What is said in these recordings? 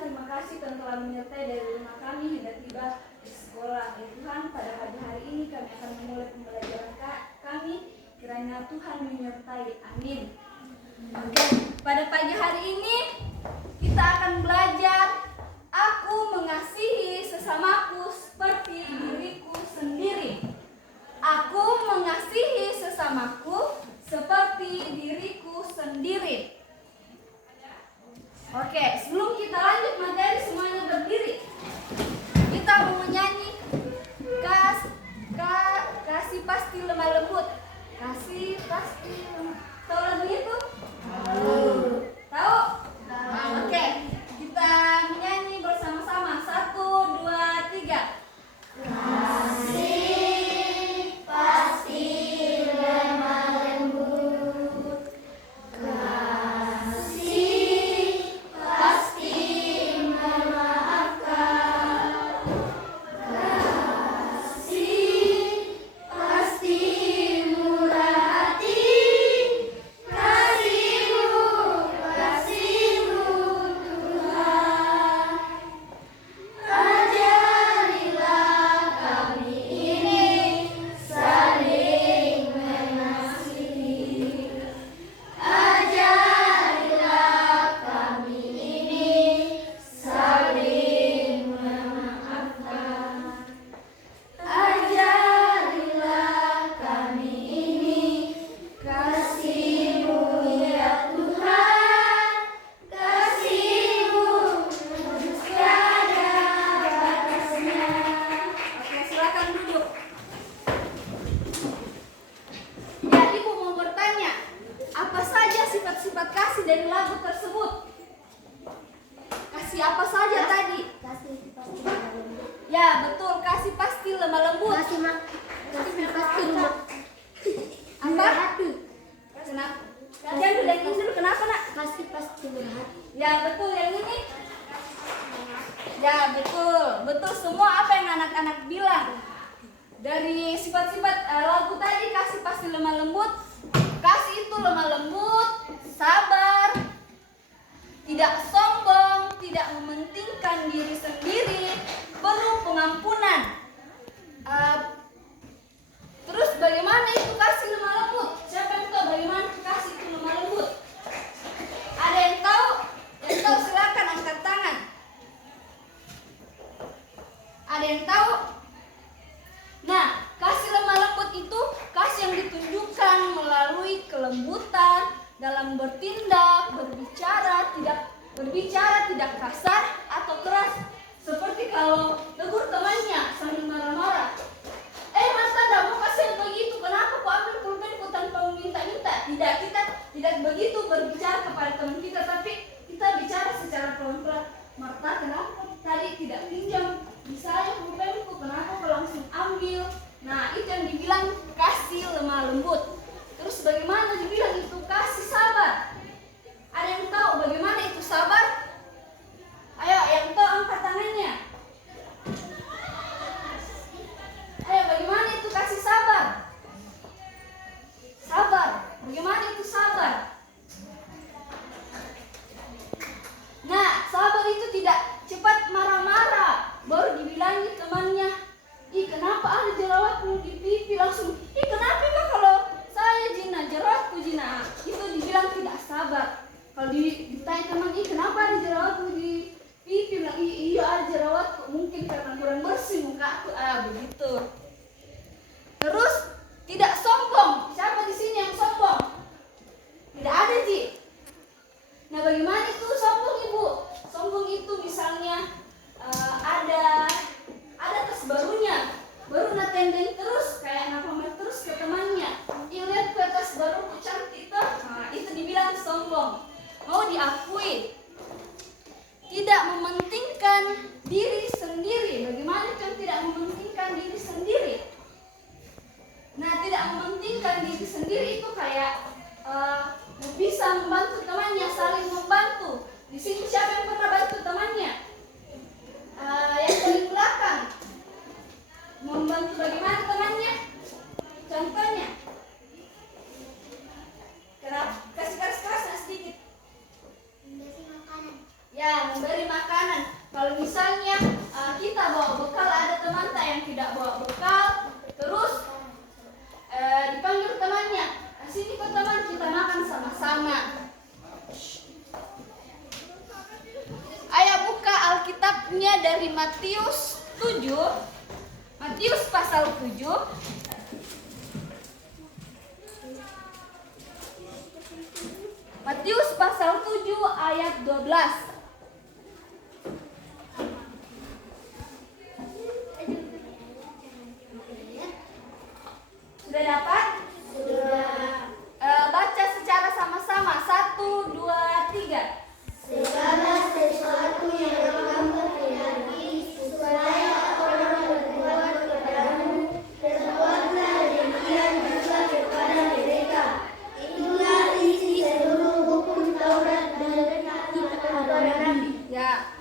terima kasih Tuhan telah menyertai dari rumah kami hingga tiba di sekolah. Ya Tuhan, pada pagi hari ini kami akan memulai pembelajaran kami. Kiranya Tuhan menyertai. Amin. Oke, pada pagi hari ini kita akan belajar aku mengasihi sesamaku seperti diriku sendiri. Aku mengasihi sesamaku seperti diriku sendiri. Oke, sebelum kita lanjut materi, semuanya berdiri. Kita mau menyanyi kasih pasti lemah lembut. Kasih pasti lemah. Tahu lagunya itu? Tahu? Oke, kita menyanyi bersama-sama. 1, 2, 3. Kasih pasti lemah lembut. Kasih pasti memaafkan. Kasih pasti murah hati. Kasih-Mu Tuhan. Ajarilah kami ini saling mengasihi. Ajarilah kami ini saling memaafkan. Ajarilah kami ini kasih-Mu ya Tuhan. Kasih-Mu tiada batasnya. Oke, silakan duduk. Ya, Ibu mau bertanya, apa saja sifat-sifat kasih dari lagu tersebut? Kasih apa saja tadi? Kasih pasti lemah lembut. Ya, betul, kasih pasti lemah lembut. Kasih pasti murah Apa? hati. Kenapa? Jangan dulu yang ini dulu, kenapa nak? Kasih pasti murah hati. Ya, betul yang ini. Ya, betul. Betul semua apa yang anak-anak bilang. Dari sifat-sifat lagu tadi, kasih pasti lemah lembut. Kasih itu lemah lembut, sabar, tidak sombong, tidak mementingkan diri sendiri, penuh pengampunan. Terus bagaimana itu kasih lemah lembut? Siapa yang tahu bagaimana kasih itu lemah lembut? Ada yang tahu? Yang tahu silakan angkat tangan. Ada yang tahu? Nah, kasih lemah lembut itu kasih yang ditunjukkan melalui kelembutan dalam bertindak, berbicara tidak kasar atau keras. Seperti kalau tegur temannya sambil marah-marah. Mas Tanda, mau kasih yang begitu, kenapa kau ambil pulpenku tanpa meminta-minta? Tidak, kita tidak begitu berbicara kepada teman kita, tapi kita bicara secara pelan-pelan. Marta, kenapa tadi tidak pinjam? Saya pulpenku, kenapa kau langsung ambil? Nah, itu yang dibilang kasih lemah lembut. Terus bagaimana dibilang itu kasih sabar? Ada yang tahu bagaimana itu sabar? Ayo, yang tahu angkat tangannya. Ayo, bagaimana itu kasih sabar? Sabar, bagaimana itu sabar? Nah, sabar itu tidak cepat marah-marah. Baru dibilangi temannya, ih kenapa ada jerawatmu di pipi? Langsung, ih kenapa kak kalau saya Jina, jerawatku Jina? Itu dibilang tidak sabar. Kalau ditanya teman, ih kenapa ada jerawatmu di pipi? Bilang, iya ada jerawatku, mungkin karena kurang bersih mukaku. Begitu. Terus tidak sombong. Siapa di sini yang sombong? Tidak ada, Ji. Nah, bagaimana itu sombong, Ibu? Sombong itu misalnya ada tas barunya, baru natendeng terus kayak pamer terus ke temannya. Lihat ke tas baruku cantik tuh. Nah, itu dibilang sombong. Mau diakui. Tidak mementingkan diri sendiri. Bagaimana kan tidak mementingkan diri sendiri? tidak bawa bekal, terus dipanggil temannya, sini kok teman, kita makan sama-sama. Ayo buka Alkitabnya dari Matius 7, Matius pasal 7. Matius pasal 7 ayat 12. Sudah dapat? Sudah. Baca secara sama-sama. 1, 2, 3. Segala sesuatu yang kamu kehendaki supaya orang berbuat kepadamu, perbuatlah demikian juga kepada mereka. Itulah isi seluruh hukum Taurat dan kitab para nabi. Ya,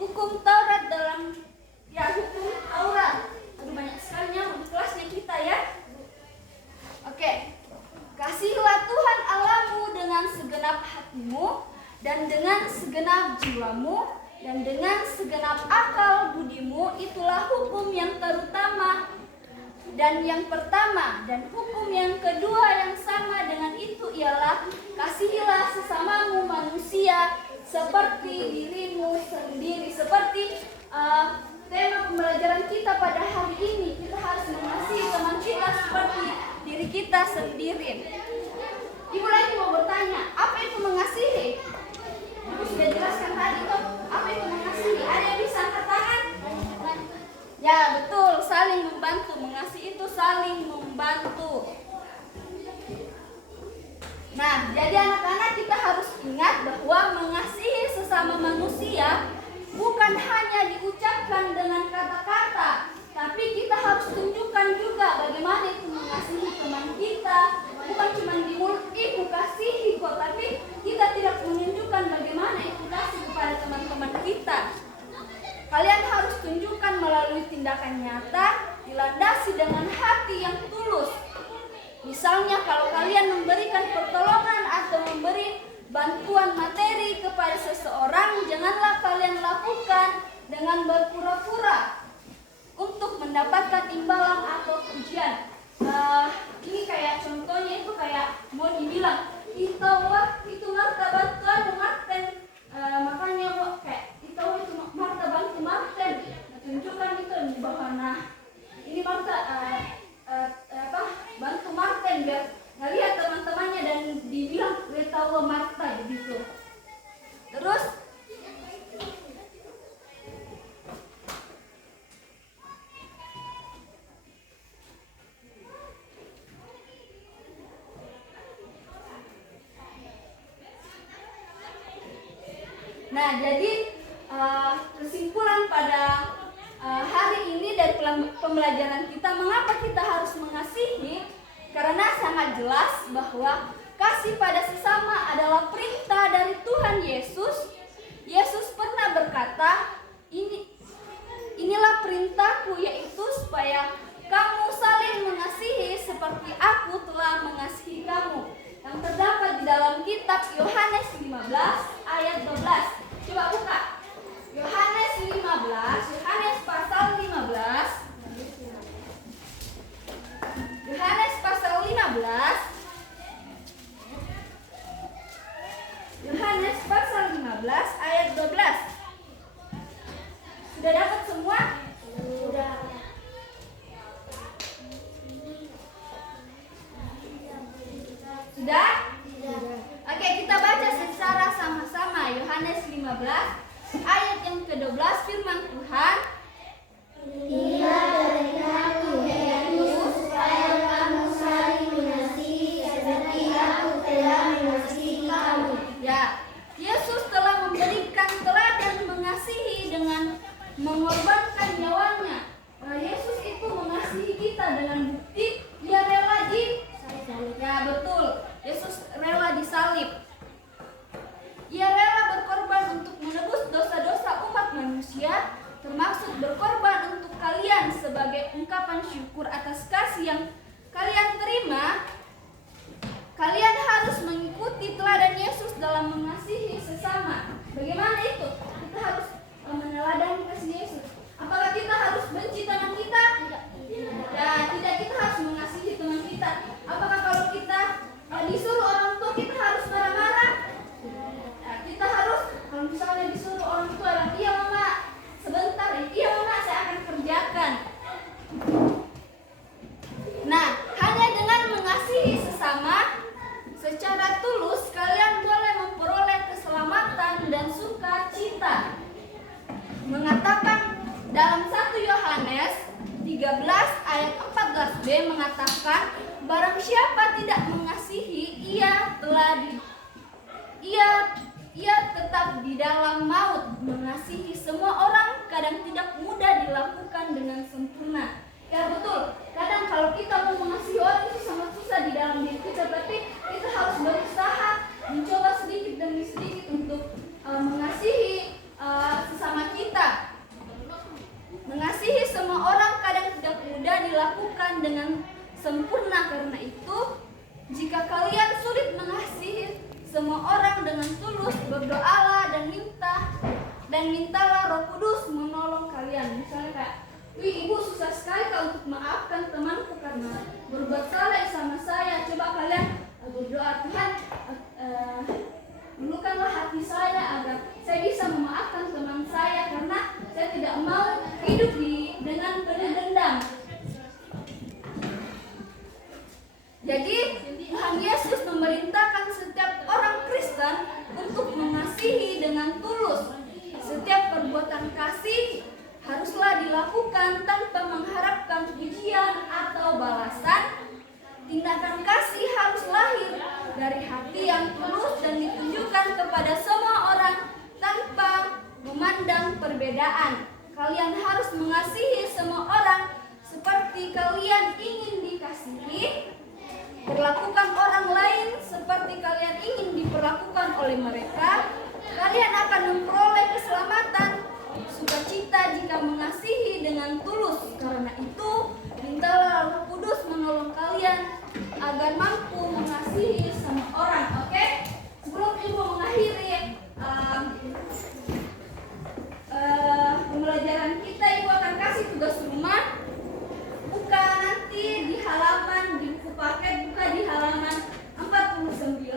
hukum Taurat dalam hukum Taurat. Aduh, banyak sekali nyamuk di kelasnya kita ya. Oke. Kasihilah Tuhan Allahmu dengan segenap hatimu dan dengan segenap jiwamu dan dengan segenap akal budimu. Itulah hukum yang terutama dan yang pertama, dan hukum yang kedua yang sama dengan itu ialah kasihilah sesamamu manusia seperti dirimu sendiri. Seperti tema pembelajaran kita pada hari ini, kita harus mengasihi teman kita seperti diri kita sendiri. Ibu lagi mau bertanya, apa itu mengasihi? Ibu sudah jelaskan tadi toh, apa itu mengasihi? Ada yang bisa angkat tangan? Ya betul, saling membantu. Mengasihi itu saling membantu. Nah, jadi anak-anak kita harus ingat bahwa mengasihi sesama manusia bukan hanya diucapkan dengan kata-kata, tapi kita harus tunjukkan juga bagaimana itu mengasihi teman kita. Bukan cuma di mulut, ibu kasihi kok, tapi kita tidak menunjukkan bagaimana itu kasih kepada teman-teman kita. Kalian harus tunjukkan melalui tindakan nyata, dilandasi dengan hati yang tulus. Misalnya kalau kalian memberikan pertolongan atau memberi bantuan materi kepada seseorang, janganlah kalian lakukan dengan berpura-pura untuk mendapatkan imbalan atau pujian. Ini kayak contohnya itu kayak mau dibilang itu marta bantu Martin, makanya kayak itu marta bantu Martin, tunjukkan itu di bawah. Nah ini marta bantu Martin biar ngelihat teman-temannya dan dibilang tahu Marta begitu. Terus nah, jadi kesimpulan pada hari ini dari pembelajaran kita, mengapa kita harus mengasihi? Karena sangat jelas bahwa kasih pada sesama adalah perintah dari Tuhan Yesus. Yesus pernah berkata, inilah perintahku, yaitu supaya kamu saling mengasihi seperti aku telah mengasihi kamu. Yang terdapat di dalam kitab Yohanes 15 ayat 12. Coba buka. Yohanes 15, Yohanes pasal 15. Yohanes pasal 15. Yohanes pasal 15 ayat 12. Sudah dapat semua? Sudah. Sudah? Oke, kita baca secara sama-sama. Yohanes 15 ayat yang ke-12, firman Tuhan. Inilah perintahku yaitu supaya kamu saling mengasihi seperti aku telah mengasihi kamu. Ya, Yesus telah memberikan teladan mengasihi dengan mengorbankan nyawanya. Yesus itu mengasihi kita dengan bukti dia rela ya betul, Yesus rela disalib. Ia rela berkorban untuk menebus dosa-dosa umat manusia, termasuk berkorban untuk kalian sebagai ungkapan syukur atas kasih yang kalian terima. Kalian harus mengikuti teladan Yesus dalam mengasihi sesama. Bagaimana itu? Kita harus meneladani kasih Yesus. Apakah kita harus benci teman kita? Tidak. 13 ayat 14b mengatakan, barang siapa tidak mengasihi, ia tetap di dalam maut. Mengasihi semua orang kadang tidak mudah dilakukan dengan sempurna. Ya betul, kadang kalau kita mau mengasihi orang itu sangat susah di dalam diri kita, tapi kita harus berusaha mencoba sedikit demi sedikit untuk mengasihi sesama kita. Mengasihi semua orang kadang tidak mudah dilakukan dengan sempurna. Karena itu, jika kalian sulit mengasihi semua orang dengan tulus, berdoalah dan mintalah Roh Kudus menolong kalian. Misalnya kayak, ibu susah sekali Kak untuk maafkan temanku karena berbuat salah sama saya. Coba kalian berdoa, Tuhan, luluhkanlah hati saya agar saya bisa memaafkan teman saya karena saya tidak mau hidup dengan penuh dendam. Jadi Tuhan Yesus memerintahkan setiap orang Kristen untuk mengasihi dengan tulus. Setiap perbuatan kasih haruslah dilakukan tanpa mengharapkan pujian atau balasan. Tindakan kasih harus lahir dari hati yang tulus dan ditunjukkan kepada semua orang tanpa memandang perbedaan. Kalian harus mengasihi semua orang seperti kalian ingin dikasihi. Perlakukan orang lain seperti kalian ingin diperlakukan oleh mereka. Kalian akan memperoleh keselamatan, sukacita jika mengasihi dengan tulus. Karena itu, mintalah Roh Kudus menolong kalian agar mampu mengasihi semua orang. Oke? Sebelum ibu mengakhiri pembelajaran kita, ibu akan kasih tugas rumah. Buka nanti di halaman, di buku paket, buka di halaman 49.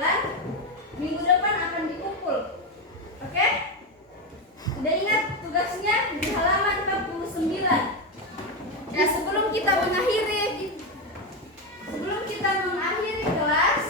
Minggu depan akan dikumpul. Oke? Udah ingat tugasnya di halaman 49. Ya, sebelum kita mengakhiri kelas,